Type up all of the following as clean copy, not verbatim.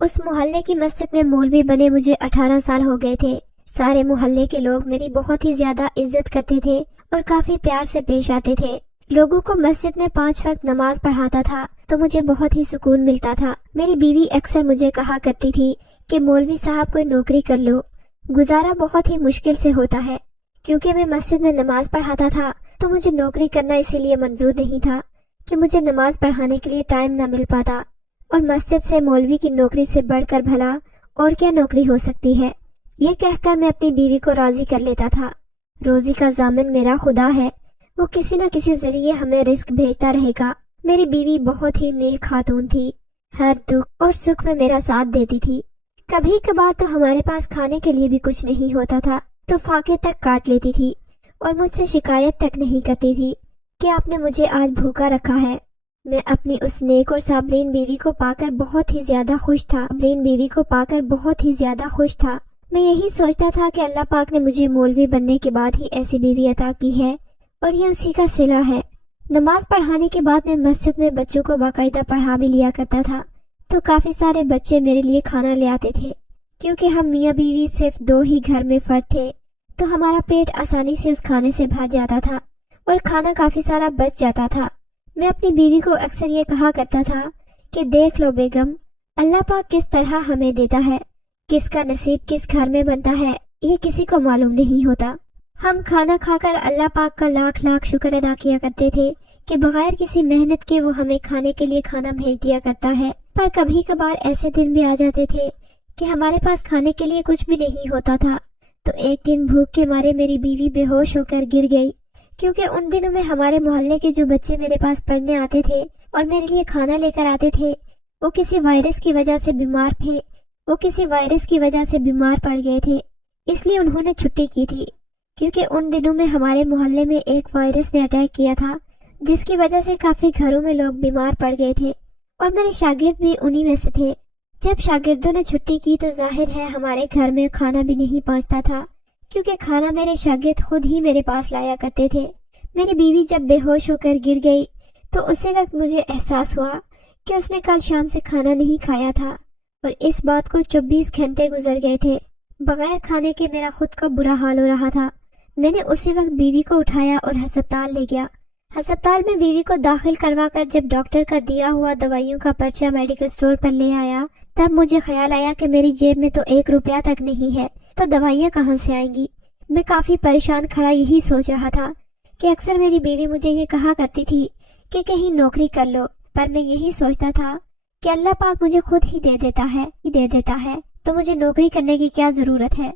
اس محلے کی مسجد میں مولوی بنے مجھے 18 سال ہو گئے تھے۔ سارے محلے کے لوگ میری بہت ہی زیادہ عزت کرتے تھے اور کافی پیار سے پیش آتے تھے۔ لوگوں کو مسجد میں 5 وقت نماز پڑھاتا تھا تو مجھے بہت ہی سکون ملتا تھا۔ میری بیوی اکثر مجھے کہا کرتی تھی کہ مولوی صاحب کوئی نوکری کر لو، گزارا بہت ہی مشکل سے ہوتا ہے۔ کیونکہ میں مسجد میں نماز پڑھاتا تھا تو مجھے نوکری کرنا اسی لیے منظور نہیں تھا کہ مجھے نماز پڑھانے کے لیے ٹائم نہ مل پاتا، اور مسجد سے مولوی کی نوکری سے بڑھ کر بھلا اور کیا نوکری ہو سکتی ہے، یہ کہہ کر میں اپنی بیوی کو راضی کر لیتا تھا۔ روزی کا ضامن میرا خدا ہے، وہ کسی نہ کسی ذریعے ہمیں رزق بھیجتا رہے گا۔ میری بیوی بہت ہی نیک خاتون تھی، ہر دکھ اور سکھ میں میرا ساتھ دیتی تھی۔ کبھی کبھار تو ہمارے پاس کھانے کے لیے بھی کچھ نہیں ہوتا تھا تو فاقے تک کاٹ لیتی تھی اور مجھ سے شکایت تک نہیں کرتی تھی کہ آپ نے مجھے آج بھوکا رکھا ہے۔ میں اپنی اس نیک اور صابرین بیوی کو پا کر بہت ہی زیادہ خوش تھا۔ میں یہی سوچتا تھا کہ اللہ پاک نے مجھے مولوی بننے کے بعد ہی ایسی بیوی عطا کی ہے اور یہ اسی کا صلہ ہے۔ نماز پڑھانے کے بعد میں مسجد میں بچوں کو باقاعدہ پڑھا بھی لیا کرتا تھا تو کافی سارے بچے میرے لیے کھانا لے آتے تھے۔ کیونکہ ہم میاں بیوی صرف 2 ہی گھر میں فرد تھے تو ہمارا پیٹ آسانی سے اس کھانے سے بھر جاتا تھا اور کھانا کافی سارا بچ جاتا تھا۔ میں اپنی بیوی کو اکثر یہ کہا کرتا تھا کہ دیکھ لو بیگم، اللہ پاک کس طرح ہمیں دیتا ہے، کس کا نصیب کس گھر میں بنتا ہے یہ کسی کو معلوم نہیں ہوتا۔ ہم کھانا کھا کر اللہ پاک کا لاکھ لاکھ شکر ادا کیا کرتے تھے کہ بغیر کسی محنت کے وہ ہمیں کھانے کے لیے کھانا بھیج دیا کرتا ہے۔ پر کبھی کبھار ایسے دن بھی آ جاتے تھے کہ ہمارے پاس کھانے کے لیے کچھ بھی نہیں ہوتا تھا تو ایک دن بھوک کے مارے میری بیوی بے ہوش ہو کر گر گئی۔ کیونکہ ان دنوں میں ہمارے محلے کے جو بچے میرے پاس پڑھنے آتے تھے اور میرے لیے کھانا لے کر آتے تھے وہ کسی وائرس کی وجہ سے بیمار پڑ گئے تھے، اس لیے انہوں نے چھٹی کی تھی۔ کیونکہ ان دنوں میں ہمارے محلے میں ایک وائرس نے اٹیک کیا تھا جس کی وجہ سے کافی گھروں میں لوگ بیمار پڑ گئے تھے اور میرے شاگرد بھی انہی میں سے تھے۔ جب شاگردوں نے چھٹی کی تو ظاہر ہے ہمارے گھر میں کھانا بھی نہیں پہنچتا تھا، کیونکہ کھانا میرے شاگرد خود ہی میرے پاس لایا کرتے تھے۔ میری بیوی جب بے ہوش ہو کر گر گئی تو اسی وقت مجھے احساس ہوا کہ اس نے کل شام سے کھانا نہیں کھایا تھا، اور اس بات کو 24 گھنٹے گزر گئے تھے بغیر کھانے کے۔ میرا خود کا برا حال ہو رہا تھا۔ میں نے اسی وقت بیوی کو اٹھایا اور ہسپتال لے گیا۔ ہسپتال میں بیوی کو داخل کروا کر جب ڈاکٹر کا دیا ہوا دوائیوں کا پرچہ میڈیکل سٹور پر لے آیا تب مجھے خیال آیا کہ میری جیب میں تو 1 روپیہ تک نہیں ہے تو دوائیاں کہاں سے آئیں گی۔ میں کافی پریشان کھڑا یہی سوچ رہا تھا کہ اکثر میری بیوی مجھے یہ کہا کرتی تھی کہ کہیں نوکری کر لو، پر میں یہی سوچتا تھا کہ اللہ پاک مجھے خود ہی دے دیتا ہے تو مجھے نوکری کرنے کی کیا ضرورت ہے،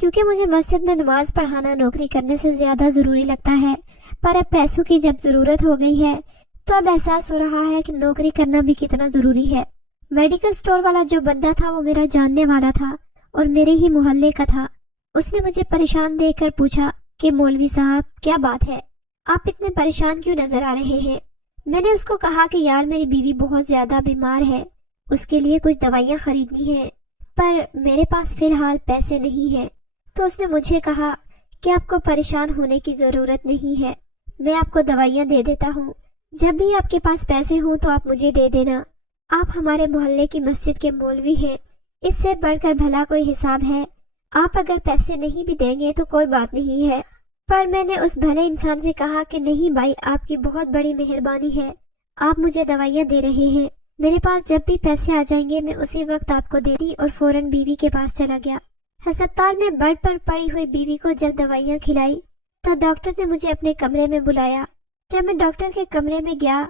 کیونکہ مجھے مسجد میں نماز پڑھانا نوکری کرنے سے زیادہ ضروری لگتا ہے۔ پر اب پیسوں کی جب ضرورت ہو گئی ہے تو اب احساس ہو رہا ہے کہ نوکری کرنا بھی کتنا ضروری ہے۔ میڈیکل سٹور والا جو بندہ تھا وہ میرا جاننے والا تھا اور میرے ہی محلے کا تھا۔ اس نے مجھے پریشان دیکھ کر پوچھا کہ مولوی صاحب کیا بات ہے، آپ اتنے پریشان کیوں نظر آ رہے ہیں؟ میں نے اس کو کہا کہ یار میری بیوی بہت زیادہ بیمار ہے، اس کے لیے کچھ دوائیاں خریدنی ہیں پر میرے پاس فی الحال پیسے نہیں ہیں۔ تو اس نے مجھے کہا کہ آپ کو پریشان ہونے کی ضرورت نہیں ہے، میں آپ کو دوائیاں دے دیتا ہوں، جب بھی آپ کے پاس پیسے ہوں تو آپ مجھے دے دینا۔ آپ ہمارے محلے کی مسجد کے مولوی ہیں، اس سے بڑھ کر بھلا کوئی حساب ہے؟ آپ اگر پیسے نہیں بھی دیں گے تو کوئی بات نہیں ہے۔ پر میں نے اس بھلے انسان سے کہا کہ نہیں بھائی، آپ کی بہت بڑی مہربانی ہے، آپ مجھے دوائیاں دے رہے ہیں، میرے پاس جب بھی پیسے آ جائیں گے میں اسی وقت آپ کو دے دی، اور فوراً بیوی کے پاس چلا گیا۔ ہسپتال میں بیڈ پر پڑی ہوئی بیوی کو جب دوائیاں کھلائی تو ڈاکٹر نے مجھے اپنے کمرے میں بلایا۔ جب میں ڈاکٹر کے کمرے میں گیا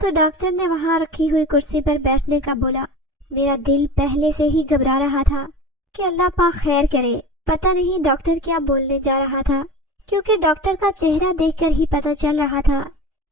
تو ڈاکٹر نے وہاں رکھی ہوئی کرسی پر بیٹھنے کا بولا۔ میرا دل پہلے سے ہی گھبرا رہا تھا کہ اللہ پاک خیر کرے، پتہ نہیں ڈاکٹر کیا بولنے جا رہا تھا، کیونکہ ڈاکٹر کا چہرہ دیکھ کر ہی پتہ چل رہا تھا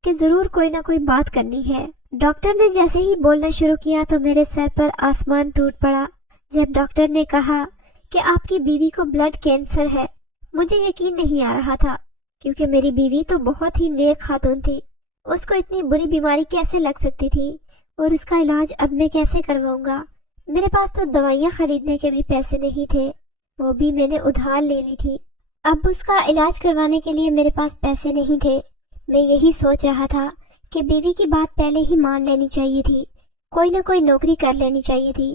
کہ ضرور کوئی نہ کوئی بات کرنی ہے۔ ڈاکٹر نے جیسے ہی بولنا شروع کیا تو میرے سر پر آسمان ٹوٹ پڑا جب ڈاکٹر نے کہا کہ آپ کی بیوی کو بلڈ کینسر ہے۔ مجھے یقین نہیں آ رہا تھا کیونکہ میری بیوی تو بہت ہی نیک خاتون تھی، اس کو اتنی بری بیماری کیسے لگ سکتی تھی اور اس کا علاج اب میں کیسے کرواؤں گا؟ میرے پاس تو دوائیاں خریدنے کے بھی پیسے نہیں تھے، وہ بھی میں نے ادھار لے لی تھی۔ اب اس کا علاج کروانے کے لیے میرے پاس پیسے نہیں تھے۔ میں یہی سوچ رہا تھا کہ بیوی کی بات پہلے ہی مان لینی چاہیے تھی، کوئی نہ کوئی نوکری کر لینی چاہیے تھی،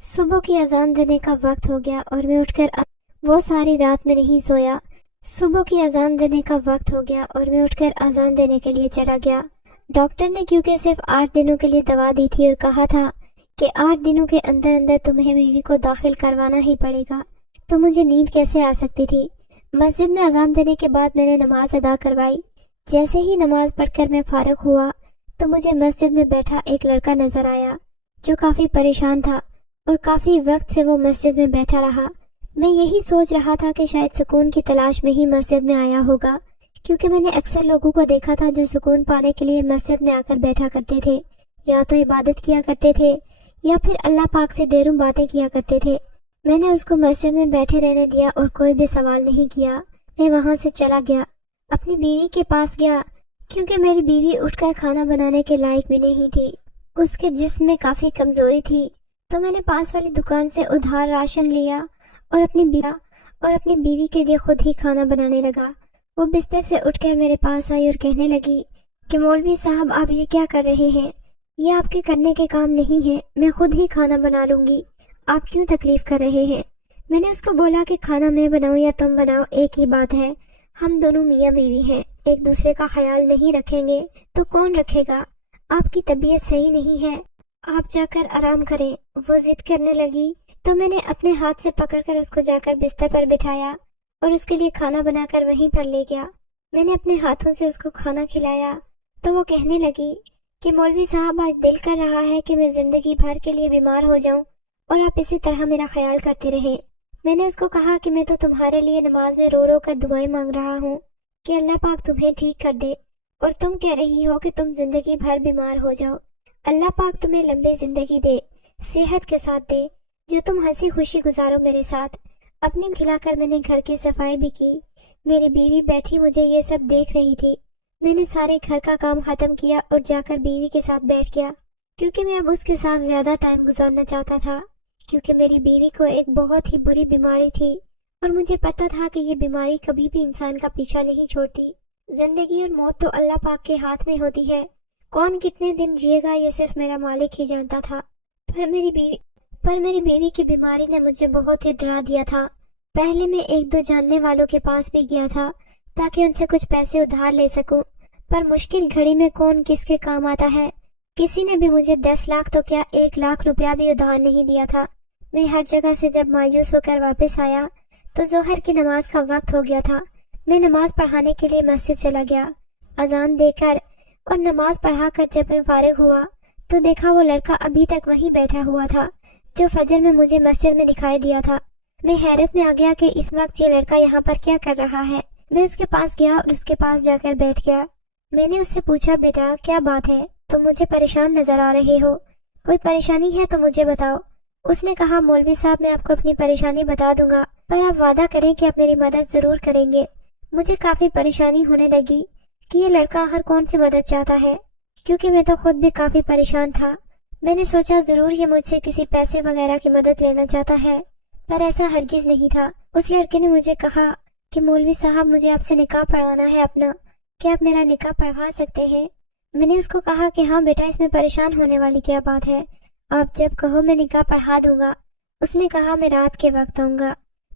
صبح کی اذان دینے کا وقت ہو گیا اور میں اٹھ کر وہ ساری رات میں نہیں سویا۔ صبح کی اذان دینے کا وقت ہو گیا اور میں اٹھ کر اذان دینے کے لیے چلا گیا۔ ڈاکٹر نے کیونکہ صرف 8 دنوں کے لیے دوا دی تھی اور کہا تھا کہ 8 دنوں کے اندر اندر تمہیں بیوی کو داخل کروانا ہی پڑے گا، تو مجھے نیند کیسے آ سکتی تھی۔ مسجد میں اذان دینے کے بعد میں نے نماز ادا کروائی۔ جیسے ہی نماز پڑھ کر میں فارغ ہوا تو مجھے مسجد میں بیٹھا ایک لڑکا نظر آیا جو کافی پریشان تھا اور کافی وقت سے وہ مسجد میں بیٹھا رہا۔ میں یہی سوچ رہا تھا کہ شاید سکون کی تلاش میں ہی مسجد میں آیا ہوگا، کیونکہ میں نے اکثر لوگوں کو دیکھا تھا جو سکون پانے کے لیے مسجد میں آ کر بیٹھا کرتے تھے، یا تو عبادت کیا کرتے تھے یا پھر اللہ پاک سے ڈیروں باتیں کیا کرتے تھے۔ میں نے اس کو مسجد میں بیٹھے رہنے دیا اور کوئی بھی سوال نہیں کیا۔ میں وہاں سے چلا گیا، اپنی بیوی کے پاس گیا، کیونکہ میری بیوی اٹھ کر کھانا بنانے کے لائق بھی نہیں تھی، اس کے جسم میں کافی کمزوری تھی۔ تو میں نے پاس والی دکان سے ادھار راشن لیا اور اپنی بیوی کے لیے خود ہی کھانا بنانے لگا۔ وہ بستر سے اٹھ کر میرے پاس آئی اور کہنے لگی کہ مولوی صاحب آپ یہ کیا کر رہے ہیں، یہ آپ کے کرنے کے کام نہیں ہے، میں خود ہی کھانا بنا لوں گی، آپ کیوں تکلیف کر رہے ہیں۔ میں نے اس کو بولا کہ کھانا میں بناؤں یا تم بناؤ ایک ہی بات ہے، ہم دونوں میاں بیوی ہیں، ایک دوسرے کا خیال نہیں رکھیں گے تو کون رکھے گا، آپ کی طبیعت صحیح نہیں ہے، آپ جا کر آرام کریں۔ وہ ضد کرنے لگی تو میں نے اپنے ہاتھ سے پکڑ کر اس کو جا کر بستر پر بٹھایا اور اس کے لیے کھانا بنا کر وہیں پر لے گیا۔ میں نے اپنے ہاتھوں سے اس کو کھانا کھلایا تو وہ کہنے لگی کہ مولوی صاحب آج دل کر رہا ہے کہ میں زندگی بھر کے لیے بیمار ہو جاؤں اور آپ اسی طرح میرا خیال کرتے رہیں۔ میں نے اس کو کہا کہ میں تو تمہارے لیے نماز میں رو رو کر دعائیں مانگ رہا ہوں کہ اللہ پاک تمہیں ٹھیک کر دے، اور تم کہہ رہی ہو کہ تم زندگی بھر بیمار ہو جاؤ۔ اللہ پاک تمہیں لمبی زندگی دے، صحت کے ساتھ دے، جو تم ہنسی خوشی گزارو میرے ساتھ۔ اپنے کھلا کر میں نے گھر کی صفائی بھی کی۔ میری بیوی بیٹھی مجھے یہ سب دیکھ رہی تھی۔ میں نے سارے گھر کا کام ختم کیا اور جا کر بیوی کے ساتھ بیٹھ گیا، کیونکہ میں اب اس کے ساتھ زیادہ ٹائم گزارنا چاہتا تھا، کیونکہ میری بیوی کو ایک بہت ہی بری بیماری تھی اور مجھے پتا تھا کہ یہ بیماری کبھی بھی انسان کا پیچھا نہیں چھوڑتی۔ زندگی اور موت تو اللہ پاک کے ہاتھ میں ہوتی ہے، کون کتنے دن جیے گا یہ صرف میرا مالک ہی جانتا تھا۔ پر میری بیوی کی بیماری نے مجھے بہت ہی ڈرا دیا تھا۔ پہلے میں 1-2 جاننے والوں کے پاس بھی گیا تھا تاکہ ان سے کچھ پیسے ادھار لے سکوں، پر مشکل گھڑی میں کون کس کے کام آتا ہے۔ کسی نے بھی مجھے 10 لاکھ تو کیا 1 لاکھ روپیہ بھی ادھار نہیں دیا تھا۔ میں ہر جگہ سے جب مایوس ہو کر واپس آیا تو ظہر کی نماز کا وقت ہو گیا تھا۔ میں نماز پڑھانے کے لیے مسجد چلا گیا۔ اذان دے کر اور نماز پڑھا کر جب میں فارغ ہوا تو دیکھا وہ لڑکا ابھی تک وہیں بیٹھا ہوا تھا جو فجر میں مجھے مسجد میں دکھائی دیا تھا۔ میں حیرت میں آ گیا کہ اس وقت یہ لڑکا یہاں پر کیا کر رہا ہے۔ میں اس کے پاس گیا اور اس کے پاس جا کر بیٹھ گیا۔ میں نے اس سے پوچھا بیٹا کیا بات ہے، تم مجھے پریشان نظر آ رہے ہو، کوئی پریشانی ہے تو مجھے بتاؤ۔ اس نے کہا مولوی صاحب میں آپ کو اپنی پریشانی بتا دوں گا، پر آپ وعدہ کریں کہ آپ میری مدد ضرور کریں گے۔ مجھے کافی پریشانی ہونے لگی کہ یہ لڑکا ہر کون سی مدد چاہتا ہے، کیونکہ میں تو خود بھی کافی پریشان تھا۔ میں نے سوچا ضرور یہ مجھ سے کسی پیسے وغیرہ کی مدد لینا چاہتا ہے، پر ایسا ہرگز نہیں تھا۔ اس لڑکے نے مجھے کہا کہ مولوی صاحب مجھے آپ سے نکاح پڑھوانا ہے اپنا، کیا آپ میرا نکاح پڑھوا سکتے ہیں؟ میں نے اس کو کہا کہ ہاں بیٹا، اس میں پریشان ہونے والی کیا بات ہے، آپ جب کہو میں نکاح پڑھا دوں گا۔ اس نے کہا میں رات کے وقت آؤں گا۔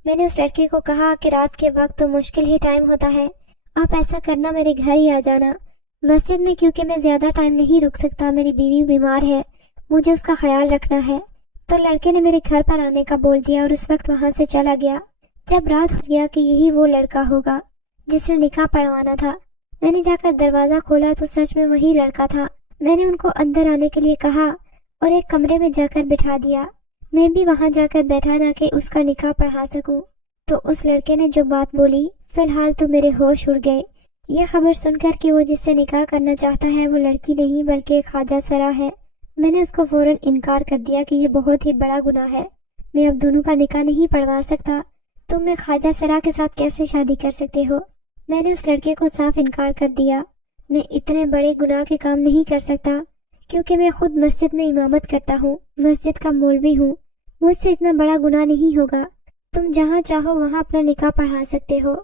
میں نے اس لڑکے کو کہا کہ رات کے وقت تو مشکل ہی ٹائم ہوتا ہے، آپ ایسا کرنا میرے گھر ہی آ جانا مسجد میں، کیونکہ میں زیادہ ٹائم نہیں رک سکتا، میری بیوی بیمار ہے، مجھے اس کا خیال رکھنا ہے۔ تو لڑکے نے میرے گھر پر آنے کا بول دیا اور اس وقت وہاں سے چلا گیا۔ جب رات ہو گیا کہ یہی وہ لڑکا ہوگا جس نے نکاح پڑھوانا تھا، میں نے جا کر دروازہ کھولا تو سچ میں وہی لڑکا تھا۔ میں نے ان کو اندر آنے کے لیے کہا اور ایک کمرے میں جا کر بٹھا دیا۔ میں بھی وہاں جا کر بیٹھا تاکہ اس کا نکاح پڑھا سکوں۔ تو اس لڑکے نے جو بات بولی، فی الحال تو میرے ہوش اڑ گئے۔ یہ خبر سن کر کہ وہ جس سے نکاح کرنا چاہتا ہے وہ لڑکی نہیں بلکہ ایک خواجہ سرا ہے، میں نے اس کو فوراً انکار کر دیا کہ یہ بہت ہی بڑا گناہ ہے، میں اب دونوں کا نکاح نہیں پڑھوا سکتا، تم میں خواجہ سرا کے ساتھ کیسے شادی کر سکتے ہو؟ میں نے اس لڑکے کو صاف انکار کر دیا، میں اتنے بڑے گناہ کے کام نہیں کر سکتا، کیونکہ میں خود مسجد میں امامت کرتا ہوں، مسجد کا مولوی ہوں، مجھ سے اتنا بڑا گناہ نہیں ہوگا، تم جہاں چاہو وہاں اپنا نکاح پڑھا سکتے ہو۔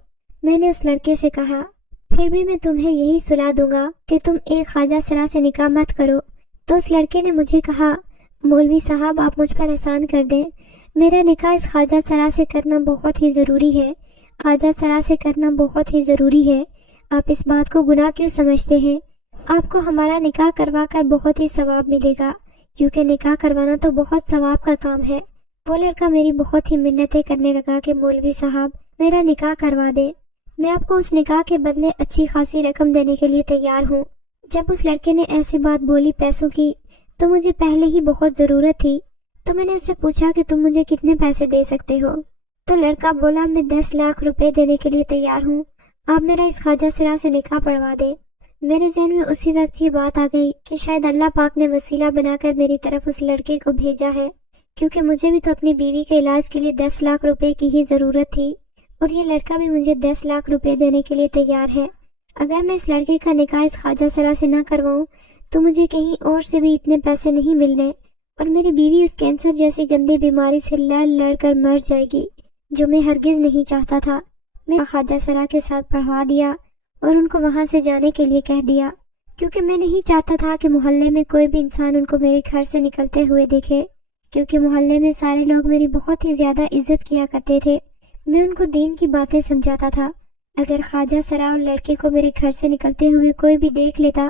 میں نے اس لڑکے سے کہا پھر بھی میں تمہیں یہی صلاح دوں گا کہ تم ایک خواجہ سرا سے نکاح مت کرو۔ تو اس لڑکے نے مجھے کہا مولوی صاحب آپ مجھ پر احسان کر دیں، میرا نکاح اس خواجہ سرا سے کرنا بہت ہی ضروری ہے، خواجہ سرا سے کرنا بہت ہی ضروری ہے۔ آپ اس بات کو گناہ کیوں سمجھتے ہیں؟ آپ کو ہمارا نکاح کروا کر بہت ہی ثواب ملے گا، کیونکہ نکاح کروانا تو بہت ثواب کا کام ہے۔ وہ لڑکا میری بہت ہی منتیں کرنے لگا کہ مولوی صاحب میرا نکاح کروا دیں، میں آپ کو اس نکاح کے بدلے اچھی خاصی رقم دینے کے لیے تیار ہوں۔ جب اس لڑکے نے ایسی بات بولی پیسوں کی، تو مجھے پہلے ہی بہت ضرورت تھی، تو میں نے اس سے پوچھا کہ تم مجھے کتنے پیسے دے سکتے ہو؟ تو لڑکا بولا میں 10 لاکھ روپے دینے کے لیے تیار ہوں، آپ میرا اس خواجہ سرا سے نکاح پڑھوا دیں۔ میرے ذہن میں اسی وقت یہ بات آ گئی کہ شاید اللہ پاک نے وسیلہ بنا کر میری طرف اس لڑکے کو بھیجا ہے، کیونکہ مجھے بھی تو اپنی بیوی کے علاج کے لیے 10 لاکھ روپے کی ہی ضرورت تھی، اور یہ لڑکا بھی مجھے 10 لاکھ روپے دینے کے لیے تیار ہے۔ اگر میں اس لڑکے کا نکاح اس خواجہ سرا سے نہ کرواؤں تو مجھے کہیں اور سے بھی اتنے پیسے نہیں ملنے، اور میری بیوی اس کینسر جیسی گندی بیماری سے لڑ کر مر جائے گی، جو میں ہرگز نہیں چاہتا تھا۔ میں خواجہ سرا کے ساتھ پڑھوا دیا اور ان کو وہاں سے جانے کے لیے کہہ دیا، کیونکہ میں نہیں چاہتا تھا کہ محلے میں کوئی بھی انسان ان کو میرے گھر سے نکلتے ہوئے دیکھے، کیونکہ محلے میں سارے لوگ میری بہت ہی زیادہ عزت کیا کرتے تھے۔ میں ان کو دین کی باتیں سمجھاتا تھا۔ اگر خواجہ سرا اور لڑکے کو میرے گھر سے نکلتے ہوئے کوئی بھی دیکھ لیتا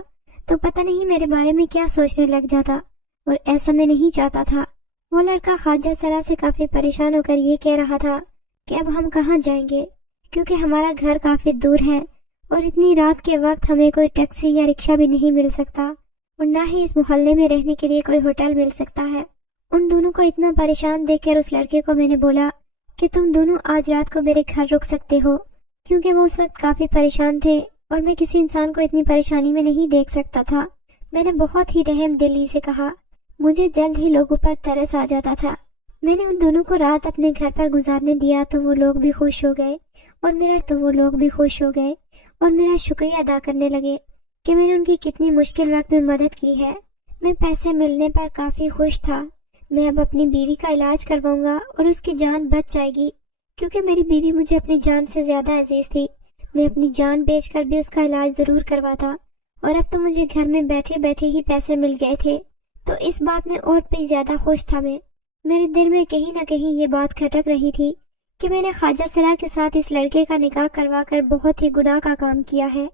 تو پتہ نہیں میرے بارے میں کیا سوچنے لگ جاتا، اور ایسا میں نہیں چاہتا تھا۔ وہ لڑکا خواجہ سرا سے کافی پریشان ہو کر یہ کہہ رہا تھا کہ اب ہم کہاں جائیں گے، کیونکہ ہمارا گھر کافی دور ہے، اور اتنی رات کے وقت ہمیں کوئی ٹیکسی یا رکشہ بھی نہیں مل سکتا، اور نہ ہی اس محلے میں رہنے کے لیے کوئی ہوٹل مل سکتا ہے۔ ان دونوں کو اتنا پریشان دیکھ کر اس لڑکے کو میں نے بولا کہ تم دونوں آج رات کو میرے گھر رک سکتے ہو، کیونکہ وہ اس وقت کافی پریشان تھے اور میں کسی انسان کو اتنی پریشانی میں نہیں دیکھ سکتا تھا۔ میں نے بہت ہی رحم دلی سے کہا، مجھے جلد ہی لوگوں پر ترس آ جاتا تھا۔ میں نے ان دونوں کو رات اپنے گھر پر گزارنے دیا تو وہ لوگ بھی خوش ہو گئے، اور میرا شکریہ ادا کرنے لگے کہ میں نے ان کی کتنی مشکل وقت میں مدد کی ہے۔ میں پیسے ملنے پر کافی خوش تھا۔ میں اب اپنی بیوی کا علاج کرواؤں گا اور اس کی جان بچ جائے گی، کیونکہ میری بیوی مجھے اپنی جان سے زیادہ عزیز تھی۔ میں اپنی جان بیچ کر بھی اس کا علاج ضرور کرواتا، اور اب تو مجھے گھر میں بیٹھے بیٹھے ہی پیسے مل گئے تھے، تو اس بات میں اور بھی زیادہ خوش تھا میں۔ میرے دل میں کہیں نہ کہیں یہ بات کھٹک رہی تھی کہ میں نے خواجہ سرا کے ساتھ اس لڑکے کا نکاح کروا کر بہت ہی گناہ کا کام کیا ہے۔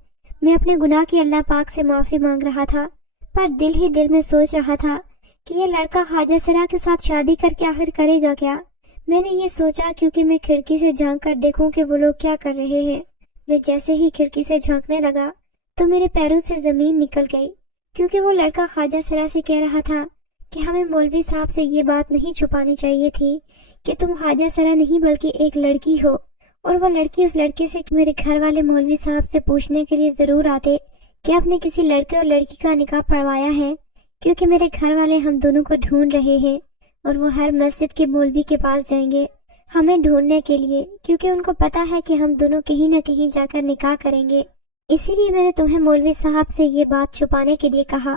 میں اپنے گناہ کی اللہ پاک سے معافی مانگ رہا تھا، پر دل ہی دل میں سوچ رہا تھا کہ یہ لڑکا خواجہ سرا کے ساتھ شادی کر کے آخر کرے گا کیا۔ میں نے یہ سوچا کیونکہ میں کھڑکی سے جھانک کر دیکھوں کہ وہ لوگ کیا کر رہے ہیں۔ میں جیسے ہی کھڑکی سے جھانکنے لگا تو میرے پیروں سے زمین نکل گئی، کیونکہ وہ لڑکا خواجہ سرا سے کہہ رہا تھا کہ ہمیں مولوی صاحب سے یہ بات نہیں چھپانی چاہیے تھی کہ تم خواجہ سرا نہیں بلکہ ایک لڑکی ہو، اور وہ لڑکی اس لڑکے سے میرے گھر والے مولوی صاحب سے پوچھنے کے لیے ضرور آتے کہ آپ نے کسی لڑکے اور لڑکی کا نکاح پڑھوایا ہے، کیونکہ میرے گھر والے ہم دونوں کو ڈھونڈ رہے ہیں، اور وہ ہر مسجد کے مولوی کے پاس جائیں گے ہمیں ڈھونڈنے کے لیے، کیونکہ ان کو پتہ ہے کہ ہم دونوں کہیں نہ کہیں جا کر نکاح کریں گے۔ اسی لیے میں نے تمہیں مولوی صاحب سے یہ بات چھپانے کے لیے کہا۔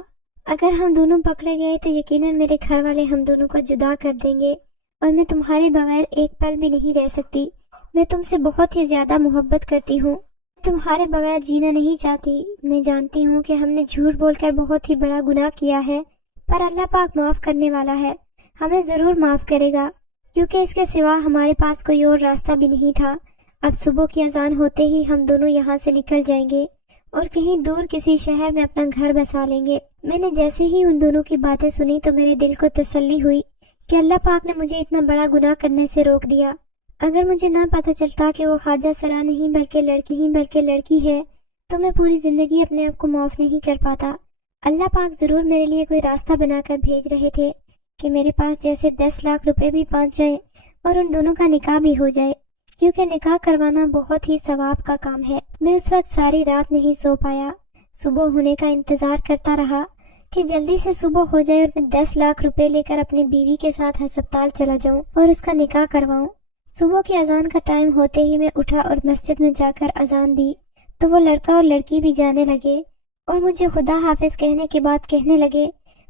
اگر ہم دونوں پکڑے گئے تو یقیناً میرے گھر والے ہم دونوں کو جدا کر دیں گے، اور میں تمہارے بغیر ایک پل بھی نہیں رہ سکتی۔ میں تم سے بہت ہی زیادہ محبت کرتی ہوں، تمہارے بغیر جینا نہیں چاہتی۔ میں جانتی ہوں کہ ہم نے جھوٹ بول کر بہت ہی بڑا گناہ کیا ہے، پر اللہ پاک معاف کرنے والا ہے، ہمیں ضرور معاف کرے گا، کیونکہ اس کے سوا ہمارے پاس کوئی اور راستہ بھی نہیں تھا۔ اب صبح کی اذان ہوتے ہی ہم دونوں یہاں سے نکل جائیں گے اور کہیں دور کسی شہر میں اپنا گھر بسا لیں گے۔ میں نے جیسے ہی ان دونوں کی باتیں سنی تو میرے دل کو تسلی ہوئی کہ اللہ پاک نے مجھے اتنا بڑا گناہ کرنے سے روک دیا۔ اگر مجھے نہ پتہ چلتا کہ وہ خواجہ سرا نہیں بلکہ لڑکی ہے تو میں پوری زندگی اپنے آپ کو معاف نہیں کر پاتا۔ اللہ پاک ضرور میرے لیے کوئی راستہ بنا کر بھیج رہے تھے کہ میرے پاس جیسے 10 لاکھ روپے بھی پہنچ جائیں اور ان دونوں کا نکاح بھی ہو جائے، کیونکہ نکاح کروانا بہت ہی ثواب کا کام ہے۔ میں اس وقت ساری رات نہیں سو پایا، صبح ہونے کا انتظار کرتا رہا کہ جلدی سے صبح ہو جائے اور میں 10 لاکھ روپے لے کر اپنی بیوی کے ساتھ ہسپتال چلا جاؤں اور اس کا نکاح کرواؤں۔ صبح کی اذان کا ٹائم ہوتے ہی میں اٹھا اور مسجد میں جا کر اذان دی تو وہ لڑکا اور لڑکی بھی جانے لگے اور مجھے خدا حافظ کہنے کے بعد کہنے لگے،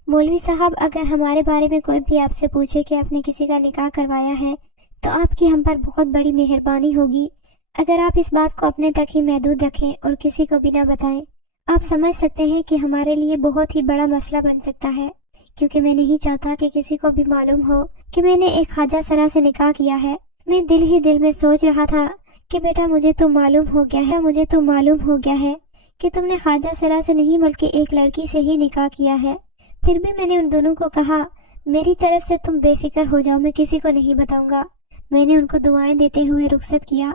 مولوی صاحب اگر ہمارے بارے میں کوئی بھی آپ سے پوچھے کہ آپ نے کسی کا نکاح کروایا ہے تو آپ کی ہم پر بہت بڑی مہربانی ہوگی اگر آپ اس بات کو اپنے تک ہی محدود رکھیں اور کسی کو بھی نہ بتائیں۔ آپ سمجھ سکتے ہیں کہ ہمارے لیے بہت ہی بڑا مسئلہ بن سکتا ہے، کیونکہ میں نہیں چاہتا کہ کسی کو بھی معلوم ہو کہ میں نے ایک خواجہ سرا سے نکاح کیا ہے۔ میں دل ہی دل میں سوچ رہا تھا کہ بیٹا مجھے تو معلوم ہو گیا ہے کہ تم نے خواجہ سرا سے نہیں بلکہ ایک لڑکی سے ہی نکاح کیا ہے۔ پھر بھی میں نے ان دونوں کو کہا میری طرف سے تم بے فکر ہو جاؤ، میں کسی کو نہیں بتاؤں گا۔ میں نے ان کو دعائیں دیتے ہوئے رخصت کیا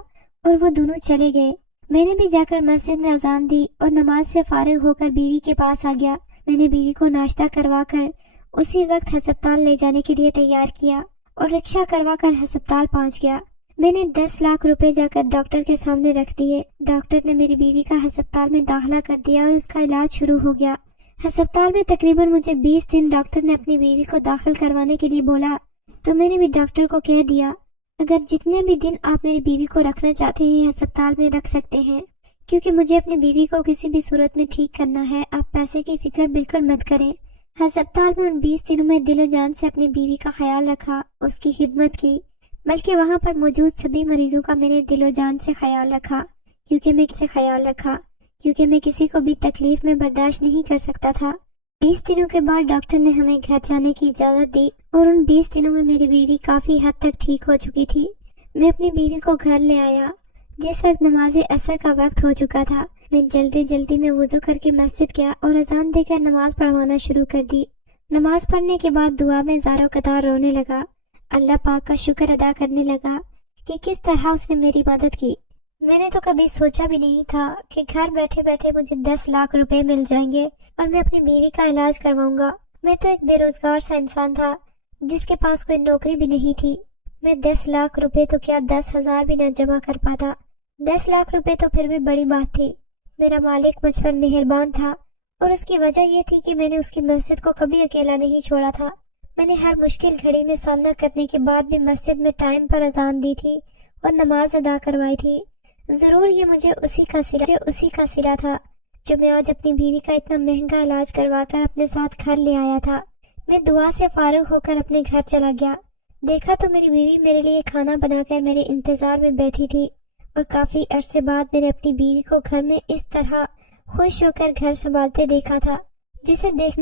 اور وہ دونوں چلے گئے۔ میں نے بھی جا کر مسجد میں اذان دی اور نماز سے فارغ ہو کر بیوی کے پاس آ گیا۔ میں نے بیوی کو ناشتہ کروا کر اسی وقت ہسپتال لے جانے کے لیے تیار کیا اور رکشہ کروا کر ہسپتال پہنچ گیا۔ میں نے 10 لاکھ روپے جا کر ڈاکٹر کے سامنے رکھ دیے۔ ڈاکٹر نے میری بیوی کا ہسپتال میں داخلہ کر دیا اور اس کا علاج شروع ہو گیا۔ ہسپتال میں تقریباً مجھے 20 دن ڈاکٹر نے اپنی بیوی کو داخل کروانے کے لیے بولا، تو میں نے بھی ڈاکٹر کو کہہ دیا اگر جتنے بھی دن آپ میری بیوی کو رکھنا چاہتے ہیں ہسپتال میں رکھ سکتے ہیں، کیونکہ مجھے اپنی بیوی کو کسی بھی صورت میں ٹھیک کرنا ہے، آپ پیسے کی فکر بالکل مت کریں۔ ہسپتال میں ان 20 دنوں میں دل و جان سے اپنی بیوی کا خیال رکھا، اس کی خدمت کی، بلکہ وہاں پر موجود سبھی مریضوں کا میں نے دل و جان سے خیال رکھا، کیونکہ میں کسی کو بھی تکلیف میں برداشت نہیں کر سکتا تھا۔ 20 دنوں کے بعد ڈاکٹر نے ہمیں گھر جانے کی اجازت دی اور ان 20 دنوں میں میری بیوی کافی حد تک ٹھیک ہو چکی تھی۔ میں اپنی بیوی کو گھر لے آیا جس وقت نماز عصر کا وقت ہو چکا تھا۔ میں جلدی میں وضو کر کے مسجد گیا اور اذان دے کر نماز پڑھوانا شروع کر دی۔ نماز پڑھنے کے بعد دعا میں زاروں قطار رونے لگا، اللہ پاک کا شکر ادا کرنے لگا کہ کس طرح اس نے میری مدد کی۔ میں نے تو کبھی سوچا بھی نہیں تھا کہ گھر بیٹھے بیٹھے مجھے 10 لاکھ روپے مل جائیں گے اور میں اپنی بیوی کا علاج کرواؤں گا۔ میں تو ایک بے روزگار سا انسان تھا جس کے پاس کوئی نوکری بھی نہیں تھی۔ میں 10 لاکھ روپے تو کیا 10,000 بھی نہ جمع کر پاتا۔ 10 لاکھ روپے تو پھر بھی بڑی بات تھی۔ میرا مالک مجھ پر مہربان تھا اور اس کی وجہ یہ تھی کہ میں نے اس کی مسجد کو کبھی اکیلا نہیں چھوڑا تھا۔ میں نے ہر مشکل گھڑی میں سامنا کرنے کے بعد بھی مسجد میں ٹائم پر اذان دی تھی اور نماز ادا کروائی تھی۔ ضرور یہ مجھے اسی کا صلہ تھا جو میں آج اپنی بیوی کا اتنا مہنگا علاج کروا کر اپنے ساتھ گھر لے آیا تھا۔ میں دعا سے فارغ ہو کر اپنے گھر چلا گیا۔ دیکھا تو میری بیوی میرے لیے کھانا بنا کر میرے انتظار میں بیٹھی تھی اور کافی عرصے بعد میں نے اپنی بیوی کو گھر میں اس طرح خوش ہو کر گھر سنبھالتے دیکھا تھا جسے دیکھنا